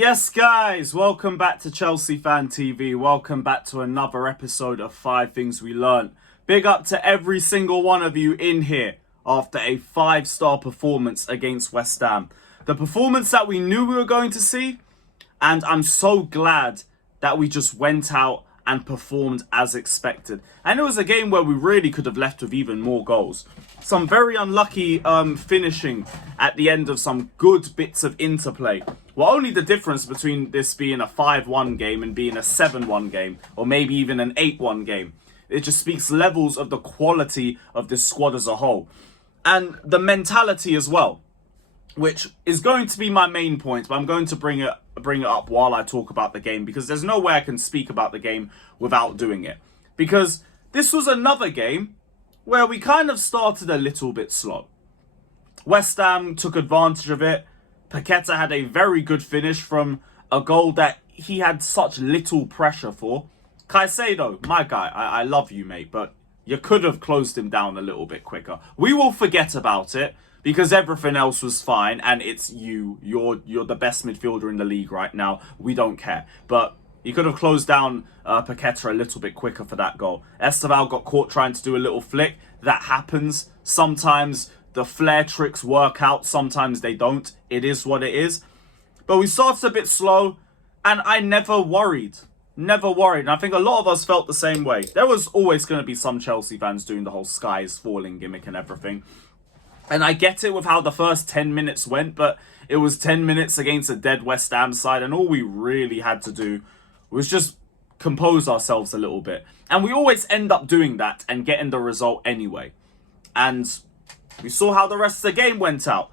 Yes, guys, welcome back to Chelsea Fan TV. Welcome back to another episode of 5 Things We Learned. Big up to every single one of you in here after a 5-star performance against West Ham. The performance that we knew we were going to see, and I'm so glad that we just went out and performed as expected. And it was a game where we really could have left with even more goals. Some very unlucky finishing at the end of some good bits of interplay. Well, only the difference between this being a 5-1 game and being a 7-1 game, or maybe even an 8-1 game. It just speaks levels of the quality of this squad as a whole. And the mentality as well, which is going to be my main point, but I'm going to bring it up while I talk about the game, because there's no way I can speak about the game without doing it. Because this was another game where we kind of started a little bit slow. West Ham took advantage of it. Paqueta had a very good finish from a goal that he had such little pressure for. Caicedo, my guy, I love you, mate, but you could have closed him down a little bit quicker. We will forget about it because everything else was fine, and it's you. You're the best midfielder in the league right now. We don't care. But you could have closed down Paqueta a little bit quicker for that goal. Estevao got caught trying to do a little flick. That happens. Sometimes the flair tricks work out. Sometimes they don't. It is what it is. But we started a bit slow, and I never worried. Never worried. And I think a lot of us felt the same way. There was always going to be some Chelsea fans doing the whole sky is falling gimmick and everything. And I get it with how the first 10 minutes went, but it was 10 minutes against a dead West Ham side, and all we really had to do was just compose ourselves a little bit. And we always end up doing that and getting the result anyway. And we saw how the rest of the game went out.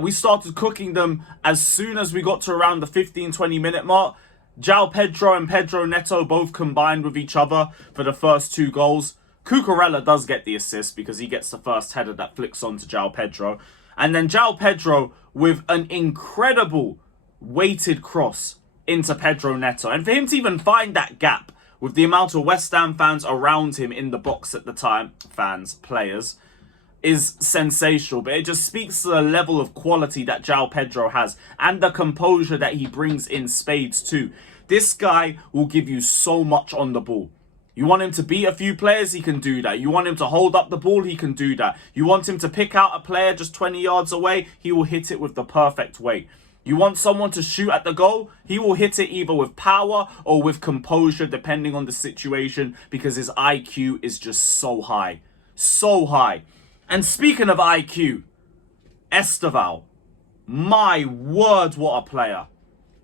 We started cooking them as soon as we got to around the 15-20 minute mark. Joao Pedro and Pedro Neto both combined with each other for the first 2 goals. Cucurella does get the assist because he gets the first header that flicks on to Joao Pedro. And then Joao Pedro with an incredible weighted cross into Pedro Neto. And for him to even find that gap with the amount of West Ham fans around him in the box at the time, players, is sensational. But it just speaks to the level of quality that Joao Pedro has and the composure that he brings in spades too. This guy will give you so much on the ball. You want him to beat a few players, he can do that. You want him to hold up the ball, he can do that. You want him to pick out a player just 20 yards away, he will hit it with the perfect weight. You want someone to shoot at the goal, he will hit it either with power or with composure, depending on the situation, because his IQ is just so high. So high. And speaking of IQ, Estevao. My word, what a player.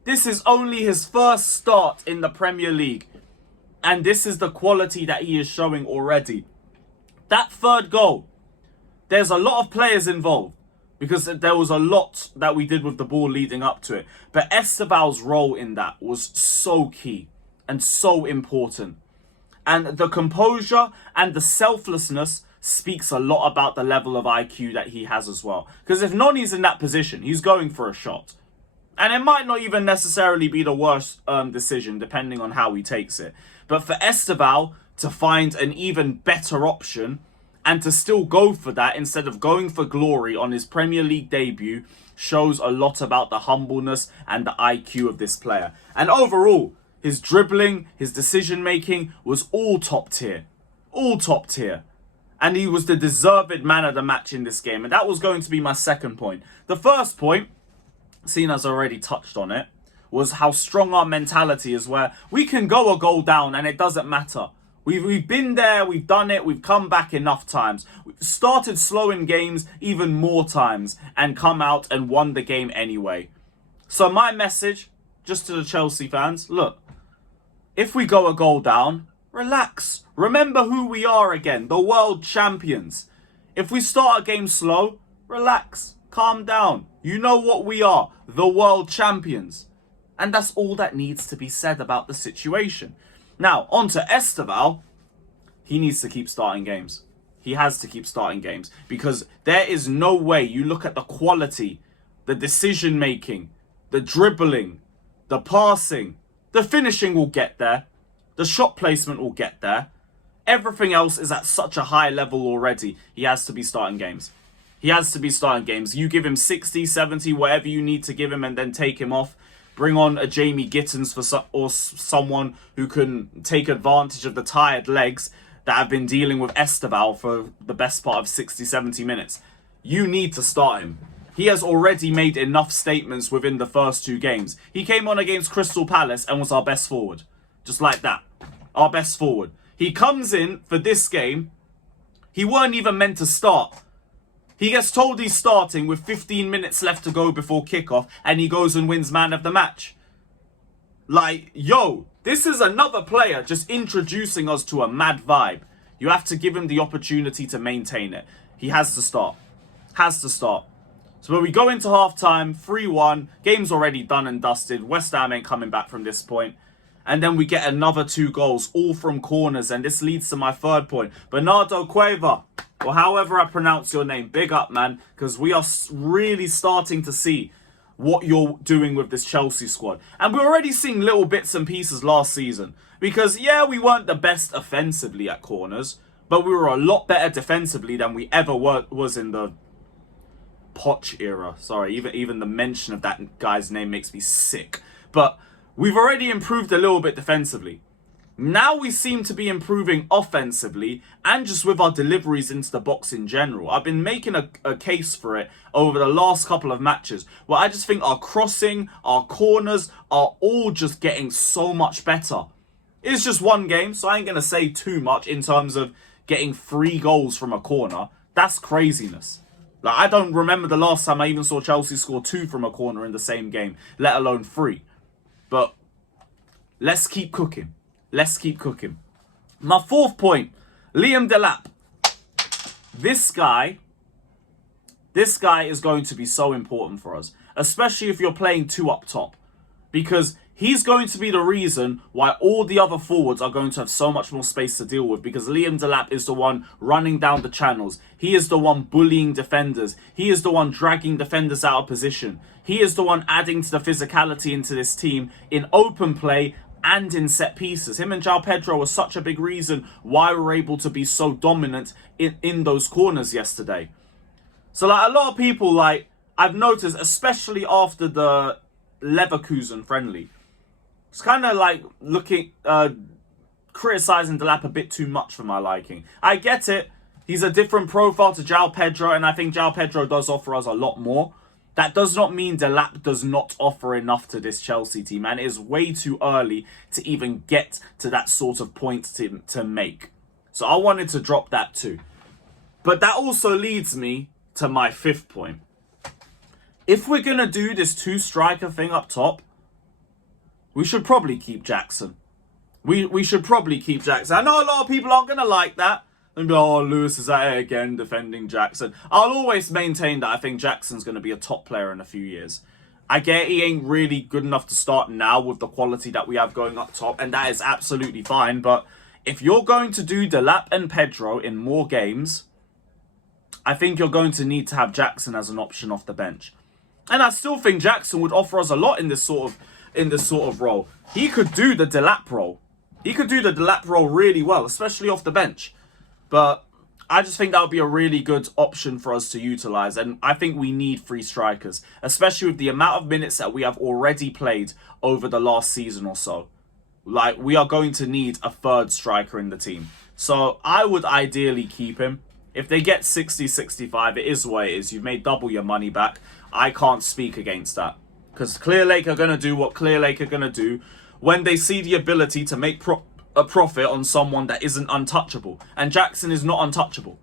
This is only his first start in the Premier League. And this is the quality that he is showing already. That third goal, there's a lot of players involved because there was a lot that we did with the ball leading up to it. But Estevao's role in that was so key and so important. And the composure and the selflessness speaks a lot about the level of IQ that he has as well. Because if Noni's in that position, he's going for a shot. And it might not even necessarily be the worst decision, depending on how he takes it. But for Estevao to find an even better option and to still go for that instead of going for glory on his Premier League debut shows a lot about the humbleness and the IQ of this player. And overall, his dribbling, his decision-making was all top tier. All top tier. And he was the deserved man of the match in this game. And that was going to be my second point. The first point, seen as I already touched on it, was how strong our mentality is, where we can go a goal down and it doesn't matter. We've been there, we've done it, we've come back enough times. We've started slow in games even more times and come out and won the game anyway. So my message, just to the Chelsea fans, look, if we go a goal down, relax. Remember who we are again, the world champions. If we start a game slow, relax, calm down. You know what we are, the world champions. And that's all that needs to be said about the situation. Now, on to Estevao. He needs to keep starting games. He has to keep starting games. Because there is no way you look at the quality, the decision-making, the dribbling, the passing. The finishing will get there. The shot placement will get there. Everything else is at such a high level already. He has to be starting games. He has to be starting games. You give him 60, 70, whatever you need to give him and then take him off. Bring on a Jamie Gittins or someone who can take advantage of the tired legs that have been dealing with Estevao for the best part of 60, 70 minutes. You need to start him. He has already made enough statements within the first 2 games. He came on against Crystal Palace and was our best forward. Just like that. Our best forward. He comes in for this game. He weren't even meant to start. He gets told he's starting with 15 minutes left to go before kickoff, and he goes and wins man of the match. Like, yo, this is another player just introducing us to a mad vibe. You have to give him the opportunity to maintain it. He has to start. Has to start. So when we go into halftime, 3-1, game's already done and dusted. West Ham ain't coming back from this point. And then we get another 2 goals, all from corners. And this leads to my third point. Bernardo Cueva, or however I pronounce your name, big up, man. Because we are really starting to see what you're doing with this Chelsea squad. And we're already seeing little bits and pieces last season. Because, yeah, we weren't the best offensively at corners. But we were a lot better defensively than we ever was in the Poch era. Sorry, even the mention of that guy's name makes me sick. But we've already improved a little bit defensively. Now we seem to be improving offensively and just with our deliveries into the box in general. I've been making a case for it over the last couple of matches where I just think our crossing, our corners are all just getting so much better. It's just one game, so I ain't going to say too much in terms of getting 3 goals from a corner. That's craziness. Like, I don't remember the last time I even saw Chelsea score 2 from a corner in the same game, let alone 3. But let's keep cooking. Let's keep cooking. My fourth point, Liam Delap. This guy is going to be so important for us, especially if you're playing 2 up top, because he's going to be the reason why all the other forwards are going to have so much more space to deal with, because Liam Delap is the one running down the channels. He is the one bullying defenders. He is the one dragging defenders out of position. He is the one adding to the physicality into this team in open play and in set pieces. Him and Joao Pedro were such a big reason why we were able to be so dominant in those corners yesterday. So, like, a lot of people, like, I've noticed, especially after the Leverkusen friendly, it's kind of like criticizing Delap a bit too much for my liking. I get it. He's a different profile to Joao Pedro, and I think Joao Pedro does offer us a lot more. That does not mean Delap does not offer enough to this Chelsea team, and it is way too early to even get to that sort of point to make. So I wanted to drop that too. But that also leads me to my 5th point. If we're going to do this 2-striker thing up top, we should probably keep Jackson. We should probably keep Jackson. I know a lot of people aren't going to like that. And be like, oh, Lewis is at it again defending Jackson. I'll always maintain that I think Jackson's going to be a top player in a few years. I get he ain't really good enough to start now with the quality that we have going up top, and that is absolutely fine. But if you're going to do Delap and Pedro in more games, I think you're going to need to have Jackson as an option off the bench. And I still think Jackson would offer us a lot in this sort of role. He could do the Delap role. He could do the Delap role really well, especially off the bench. But I just think that would be a really good option for us to utilise. And I think we need 3 strikers, especially with the amount of minutes that we have already played over the last season or so. Like, we are going to need a 3rd striker in the team. So I would ideally keep him. If they get 60, 65, it is what it is. You've made double your money back. I can't speak against that. Because Clearlake are going to do what Clearlake are going to do when they see the ability to make a profit on someone that isn't untouchable. And Jackson is not untouchable.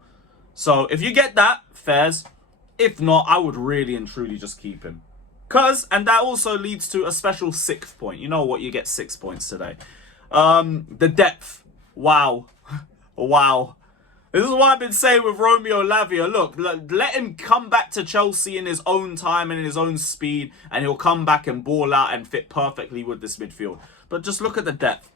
So if you get that, fairs. If not, I would really and truly just keep him. And that also leads to a special 6th point. You know what? You get 6 points today. The depth. Wow. Wow. This is what I've been saying with Romeo Lavia. Look, let him come back to Chelsea in his own time and in his own speed, and he'll come back and ball out and fit perfectly with this midfield. But just look at the depth.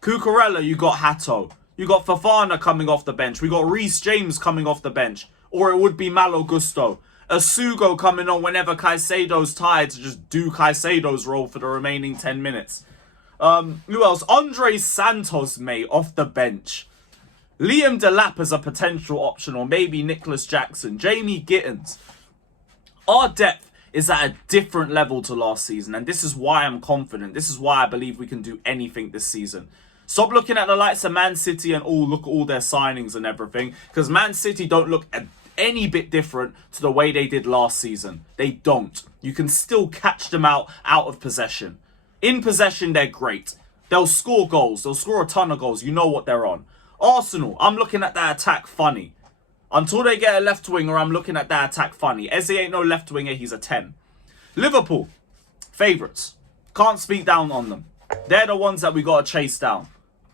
Cucurella, you got Hato. You got Fofana coming off the bench. We got Reece James coming off the bench. Or it would be Malo Gusto. Asugo coming on whenever Caicedo's tired to just do Caicedo's role for the remaining 10 minutes. Who else? Andre Santos, mate, off the bench. Liam Delap as a potential option, or maybe Nicholas Jackson. Jamie Gittins. Our depth is at a different level to last season. And this is why I'm confident. This is why I believe we can do anything this season. Stop looking at the likes of Man City and look at all their signings and everything. Because Man City don't look any bit different to the way they did last season. They don't. You can still catch them out of possession. In possession, they're great. They'll score goals. They'll score a ton of goals. You know what they're on. Arsenal, I'm looking at that attack funny. Until they get a left winger, I'm looking at that attack funny. Eze ain't no left winger. He's a 10. Liverpool, favourites. Can't speak down on them. They're the ones that we got to chase down.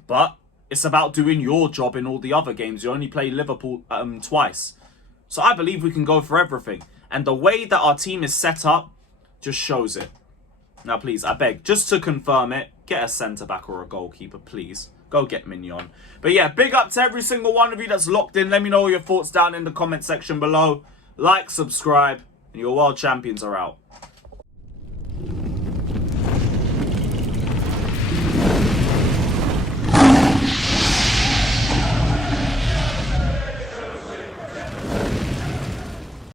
But it's about doing your job in all the other games. You only play Liverpool twice. So I believe we can go for everything. And the way that our team is set up just shows it. Now, please, I beg, just to confirm it, get a centre-back or a goalkeeper, please. Go get Mignon. But yeah, big up to every single one of you that's locked in. Let me know all your thoughts down in the comment section below. Like, subscribe, and your world champions are out.